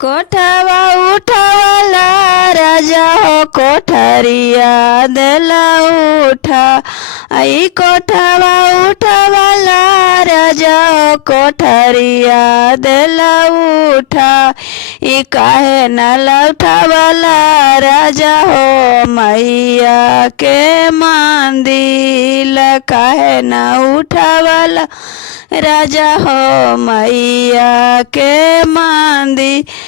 कोठवा उठवला राजा हो कोठरिया देला उठा। आई कोठवा उठवला राजा हो कोठरिया देला उठा। ई काहे न लौटावला राजा हो मैया के मंदिर काहे न उठावला राजा हो मैया के मंदिर।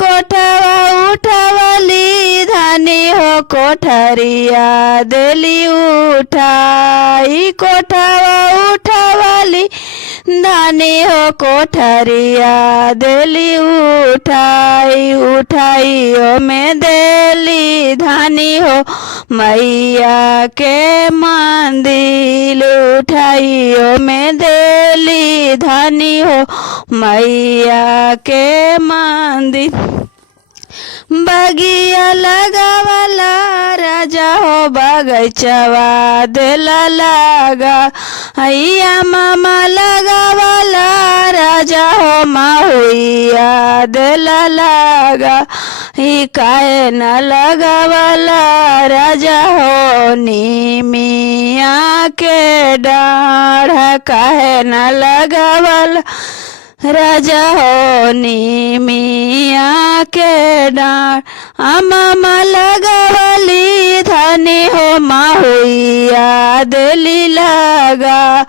कोठवा उठवली धानी हो कोठरिया देली उठाई। कोठवा उठवली धानी हो कोठरिया देली उठाई। उठाइयो में देली धानी हो मैया के मंदिर। उठाइयो में देली धानी हो मैया के मंदिर। बगिया लगावला राजा हो बगैचवा देला लगा। हैया मामा लगावला राजा हो महुइया देला लगा। ही काहे न लगावला राजा हो नीमिया के डाढ़ काहे न लगावला राजा हो नीमिया के डाढ़। मामा लगावली धानी हो महुइया देली लगा।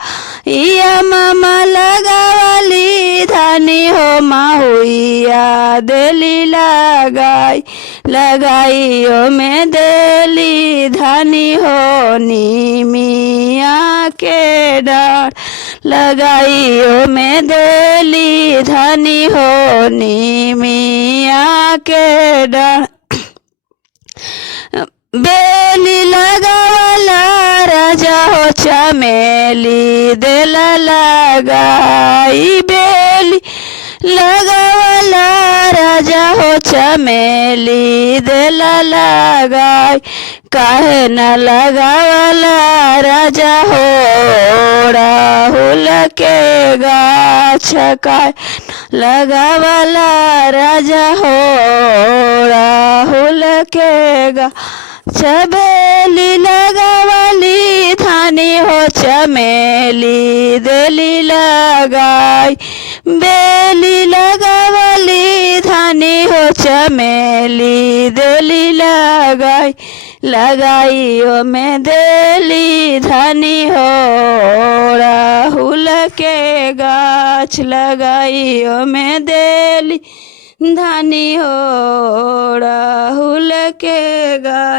या मामा लगावली धानी हो महुइया देली लगाई। लगाइयो में देली धानी हो नीमिया के डाढ़। लगाइयो में देली धानी हो नीमिया के डाढ़। बेली लगावला राजा हो चमेली देला लगाई। बेली लगावला राजा हो चमेली देला लगाई। काहे न लगावला राजा हो राहुल के गाछ। काहे लगावला राजा हो राहुल के गाछ। बेली लगावली धानी हो चमेली देली लगाई। बेली लगावली धानी हो चमेली देली लगाई। लगाइयो में देली धानी हो राहुल के गाछ। लगाइयो में देली धानी हो राहुल के गाछ।